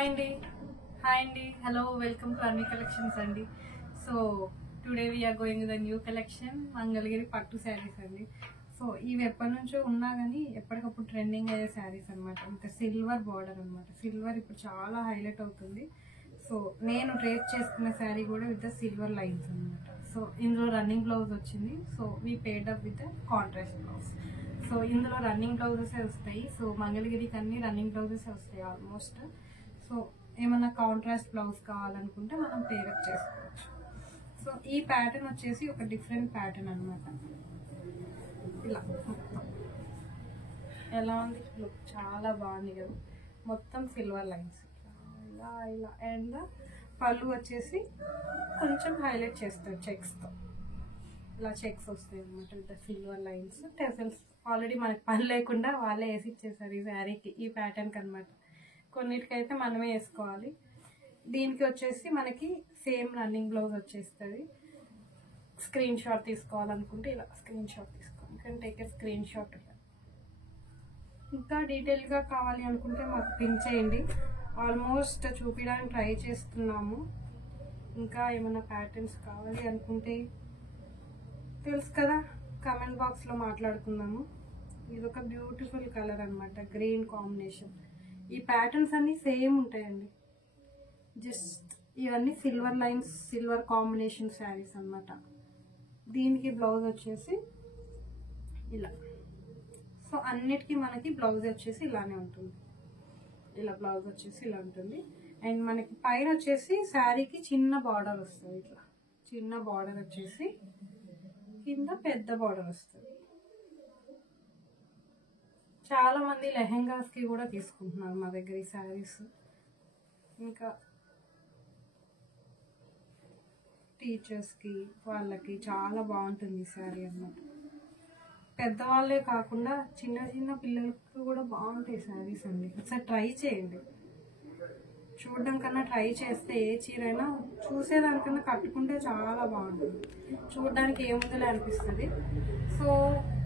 Hi Andy, hello, welcome to Army Collections Andy. So today we are going to the new collection Mangalgiri Pattu sarees Andy. So ఇవి ఎప్పటి నుంచో ఉన్నా కానీ ఎప్పటికప్పుడు trending అయ్యే శారీస్ అనమాట. ఇంకా సిల్వర్ బార్డర్ అనమాట. సిల్వర్ ఇప్పుడు చాలా హైలైట్ అవుతుంది. సో నేను ట్రేస్ చేసుకున్న శారీ కూడా విత్ ద సిల్వర్ లైన్స్ అనమాట. సో ఇందులో రన్నింగ్ బ్లౌజ్ వచ్చింది. So we paid up with contrast blouse. So ఇందులో రన్నింగ్ బ్లౌజెస్ వస్తాయి. సో మంగళగిరికి అన్ని రన్నింగ్ బ్లౌజెస్ వస్తాయి ఆల్మోస్ట్. సో ఏమన్నా కాంట్రాస్ట్ బ్లౌజ్ కావాలనుకుంటే మనం పేరప్ చేసుకోవచ్చు. సో ఈ ప్యాటర్న్ వచ్చేసి ఒక డిఫరెంట్ ప్యాటర్న్ అనమాట. ఇలా మొత్తం ఎలా ఉంది, లుక్ చాలా బాగుంది కదా. మొత్తం సిల్వర్ లైన్స్ ఇలా ఇలా. అండ్ పళ్ళు వచ్చేసి కొంచెం హైలైట్ చేస్తారు చెక్స్తో. ఇలా చెక్స్ వస్తాయి అనమాట with silver lines. Tassels already మనకి పని లేకుండా వాళ్ళే వేసి ఇచ్చేసారు ఈ శారీకి, ఈ ప్యాటర్న్కి అనమాట. కొన్నిటికైతే మనమే వేసుకోవాలి. దీనికి వచ్చేసి మనకి సేమ్ రన్నింగ్ బ్లౌజ్ వచ్చేస్తుంది. స్క్రీన్ షాట్ తీసుకోవాలనుకుంటే ఇలా స్క్రీన్ షాట్ తీసుకోవాలి. కానీ టేక్ ఏ స్క్రీన్ షాట్. ఇంకా డీటెయిల్గా కావాలి అనుకుంటే మాకు పిన్ చేయండి. ఆల్మోస్ట్ చూపించడానికి ట్రై చేస్తున్నాము. ఇంకా ఏమైనా ప్యాటర్న్స్ కావాలి అనుకుంటే తెలుసు కదా, కమెంట్ బాక్స్లో మాట్లాడుకుందాము. ఇది ఒక బ్యూటిఫుల్ కలర్ అనమాట, గ్రీన్ కాంబినేషన్. ఈ ప్యాటర్న్స్ అన్నీ సేమ్ ఉంటాయండి. జస్ట్ ఇవన్నీ silver lines, silver combination saris అనమాట. దీనికి బ్లౌజ్ వచ్చేసి ఇలా. సో అన్నిటికీ మనకి బ్లౌజ్ వచ్చేసి ఇలానే ఉంటుంది. ఇలా బ్లౌజ్ వచ్చేసి ఇలా ఉంటుంది. అండ్ మనకి పైన వచ్చేసి శారీకి చిన్న బార్డర్ వస్తుంది. ఇట్లా చిన్న బార్డర్ వచ్చేసి కింద పెద్ద బార్డర్ వస్తుంది. చాలా మంది లెహెంగాస్ కి కూడా తీసుకుంటున్నారు మా దగ్గర ఈ శారీస్. ఇంకా టీచర్స్ కి వాళ్ళకి చాలా బాగుంటుంది ఈ శారీ అన్నమాట. పెద్దవాళ్ళే కాకుండా చిన్న చిన్న పిల్లలకి కూడా బాగుంటాయి శారీస్ అండి. ఒకసారి ట్రై చేయండి. చూడడం కన్నా ట్రై చేస్తే ఏ చీరైనా చూసేదానికన్నా కట్టుకుంటే చాలా బాగుంటుంది. చూడడానికి ఏముందిలే అనిపిస్తుంది. సో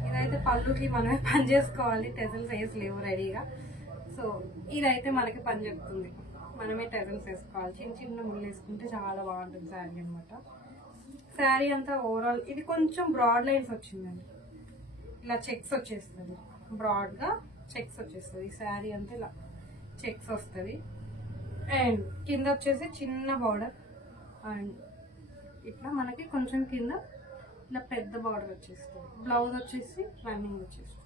ఇదైతే పళ్ళుకి మనమే పని చేసుకోవాలి. టెజల్స్ వేసి లేవు రెడీగా. సో ఇదైతే మనకి పని చెప్తుంది. మనమే టెజల్స్ వేసుకోవాలి. చిన్న చిన్న ముళ్ళు వేసుకుంటే చాలా బాగుంటుంది శారీ అనమాట. శారీ అంతా ఓవరాల్ ఇది కొంచెం బ్రాడ్ లైన్స్ వచ్చిందండి. ఇలా చెక్స్ వచ్చేస్తుంది. బ్రాడ్గా చెక్స్ వచ్చేస్తుంది. ఈ శారీ అంతా ఇలా చెక్స్ వస్తుంది. అండ్ కింద వచ్చేసి చిన్న బార్డర్. అండ్ ఇట్లా మనకి కొంచెం కింద ఇలా పెద్ద బార్డర్ వచ్చేస్తుంది. బ్లౌజ్ వచ్చేసి రన్నింగ్ వచ్చేస్తుంది.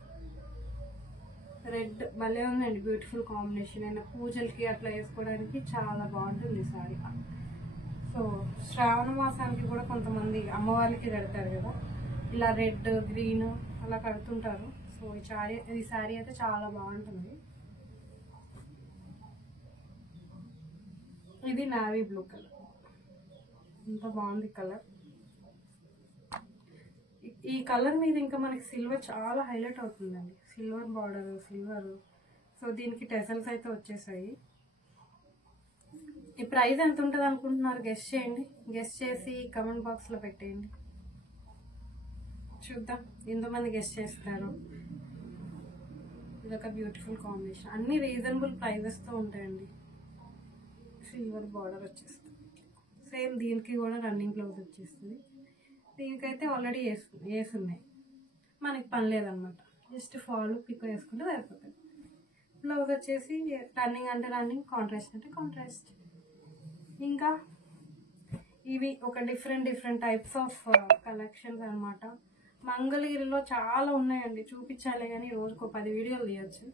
రెడ్ భలే ఉందండి, బ్యూటిఫుల్ కాంబినేషన్. అయినా పూజలకి అట్లా వేసుకోవడానికి చాలా బాగుంటుంది ఈ శారీ. సో శ్రావణ మాసానికి కూడా కొంతమంది అమ్మవారికి కడతారు కదా, ఇలా రెడ్ గ్రీన్ అలా కడుతుంటారు. సో ఈ శారీ అయితే చాలా బాగుంటుంది. ఇది నావీ బ్లూ కలర్. ఎంత బాగుంది కలర్. ఈ కలర్ మీద ఇంకా మనకి సిల్వర్ చాలా హైలైట్ అవుతుందండి. Silver border, silver. సో దీనికి టెసల్స్ అయితే వచ్చేసాయి. ఈ ప్రైస్ ఎంత ఉంటుంది అనుకుంటున్నారు? గెస్ట్ చేయండి. గెస్ట్ చేసి కమెంట్ బాక్స్లో పెట్టేయండి. చూద్దాం ఎంతమంది గెస్ట్ చేస్తారు. ఇదొక బ్యూటిఫుల్ కాంబినేషన్. అన్ని రీజనబుల్ ప్రైజెస్తో ఉంటాయండి. సిల్వర్ బార్డర్ వచ్చేస్తుంది. సేమ్ దీనికి కూడా రన్నింగ్ బ్లౌజ్ వచ్చేస్తుంది. దీనికైతే ఆల్రెడీ వేసున్నాయి, మనకి పని లేదనమాట. జస్ట్ ఫాల్ పిక్ వేసుకుంటే సరిపోతుంది. బ్లౌజ్ వచ్చేసి రన్నింగ్ అంటే రన్నింగ్, కాంట్రాస్ట్ అంటే కాంట్రాస్ట్. ఇంకా ఇవి ఒక డిఫరెంట్ టైప్స్ ఆఫ్ కలెక్షన్స్ అనమాట. మంగళగిరిలో చాలా ఉన్నాయండి, చూపించాలి కానీ రోజుకు 10 వీడియోలు తీయచ్చు,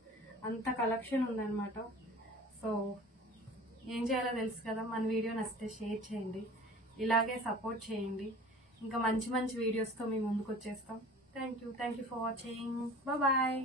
అంత కలెక్షన్ ఉందన్నమాట. సో ఏం చేయాలో తెలుసు కదా. మన వీడియో నచ్చితే షేర్ చేయండి, ఇలాగే సపోర్ట్ చేయండి. ఇంకా మంచి వీడియోస్తో మీ ముందుకు వచ్చేస్తాం. Thank you for watching. Bye.